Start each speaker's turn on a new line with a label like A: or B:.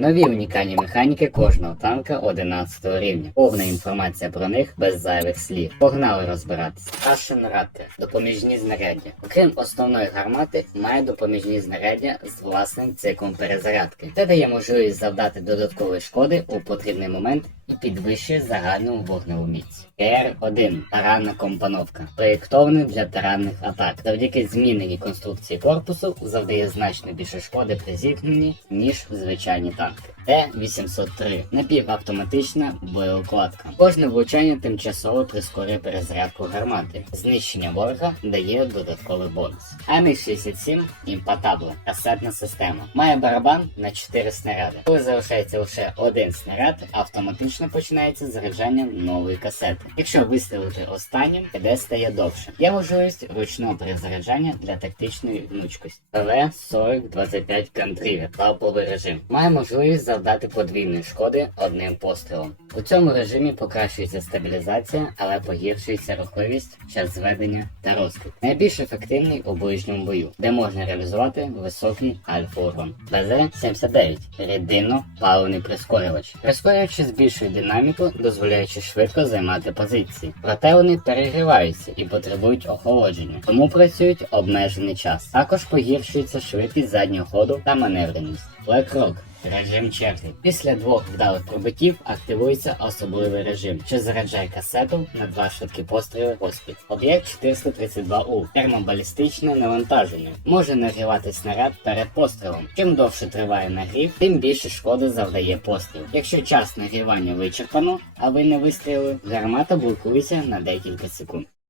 A: Нові унікальні механіки кожного танка 11 рівня. Повна інформація про них без зайвих слів. Погнали розбиратися. Raptor. Допоміжні знаряддя. Окрім основної гармати, має допоміжні знаряддя з власним циклом перезарядки. Це дає можливість завдати додаткової шкоди у потрібний момент і підвищує загальну вогневу міць. КР-1 таранна компоновка, проєктований для таранних атак. Завдяки зміненій конструкції корпусу завдає значно більше шкоди при зіткненні, ніж звичайні танки. Т-803 напівавтоматична боєукладка. Кожне влучання тимчасово прискорює перезарядку гармати. Знищення ворога дає додатковий бонус. АМІ-67 імпатабла касетна система. Має барабан на 4 снаряди. Коли залишається лише один снаряд, автоматично починається заряджання нової касети. Якщо вистрілити останнім, КД стає довше. Є можливість ручного перезаряджання для тактичної гнучкості. ПВ-4025 Контрівер лаповий режим. Має можливість завдати подвійної шкоди одним пострілом. У цьому режимі покращується стабілізація, але погіршується рухливість, час зведення та розкид. Найбільш ефективний у ближньому бою, де можна реалізувати високий альфа-урон. БЗ-79 рідинно паливний прискорювач. Прискорювачі збільшують динаміку, дозволяючи швидко займати позиції. Проте вони перегріваються і потребують охолодження, тому працюють обмежений час. Також погіршується швидкість заднього ходу та маневреність. Rock Режим черги. Після двох вдалих пробиттів активується особливий режим, що заряджає касету на два швидкі постріли поспіль. Об'єкт 432У. Термобалістичне навантаження. Може нагрівати снаряд перед пострілом. Чим довше триває нагрів, тим більше шкоди завдає постріл. Якщо час нагрівання вичерпано, а ви не вистрілили, гармата блокується на декілька секунд.